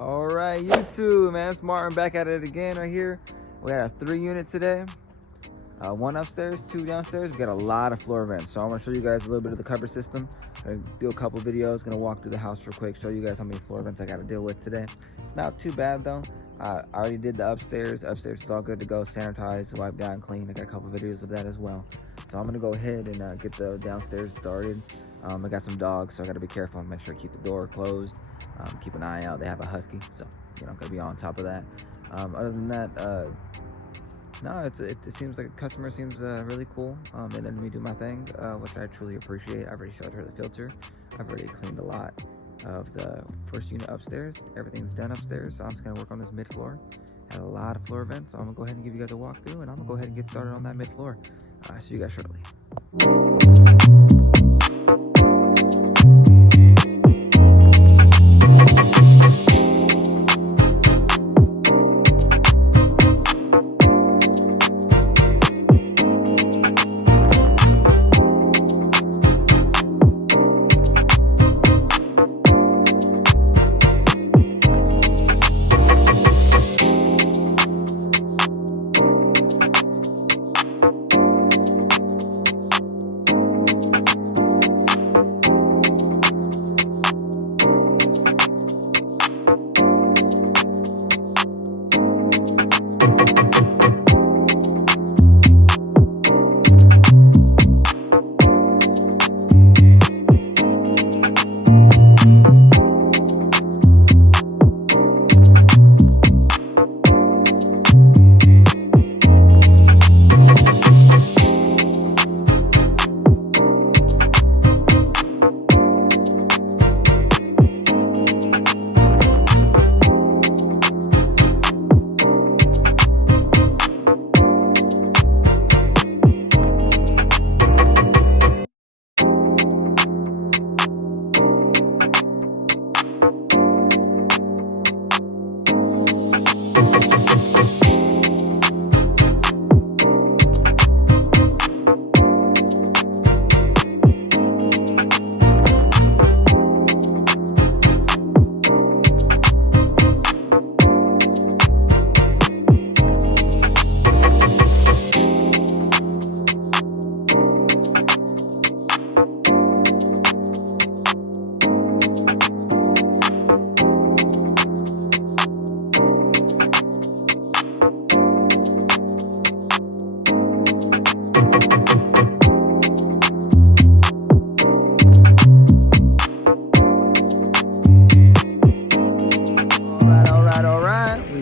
All right, YouTube, man, it's Martin back at it again right here. We got a 3-unit today, 1 upstairs, 2 downstairs. We got a lot of floor vents, so I'm gonna show you guys a little bit of the cover system. I'm gonna do a couple videos, gonna walk through the house real quick, show you guys how many floor vents I got to deal with today. It's not too bad though. I already did the upstairs. Upstairs is all good to go, sanitized, wiped down, clean. I got a couple videos of that as well. So I'm gonna go ahead and get the downstairs started. I got some dogs, so I gotta be careful and make sure I keep the door closed. Keep an eye out. They have a husky, so gotta be on top of that. Other than that, no, it seems like a customer seems really cool. They let me do my thing, which I truly appreciate. I've already showed her the filter. I've already cleaned a lot of the first unit upstairs. Everything's done upstairs, so I'm just gonna work on this mid floor. Had a lot of floor vents, so I'm gonna go ahead and give you guys a walkthrough, and I'm gonna go ahead and get started on that mid floor. See you guys shortly.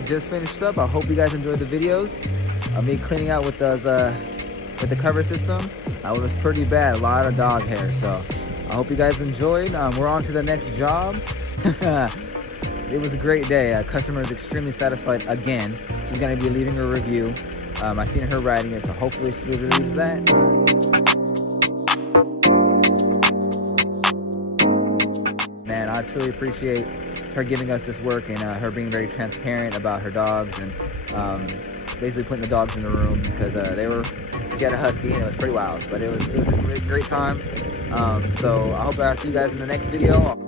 Just finished up. I hope you guys enjoyed the videos of me cleaning out with those with the cover system. It was pretty bad, a lot of dog hair, so I hope you guys enjoyed. We're on to the next job. It was a great day. Customer is extremely satisfied again. She's going to be leaving a review. I've seen her writing it, so hopefully she leaves that. Man, I truly appreciate her giving us this work and her being very transparent about her dogs and basically putting the dogs in the room because she had a husky and it was pretty wild, but it was a great time. So I hope I see you guys in the next video.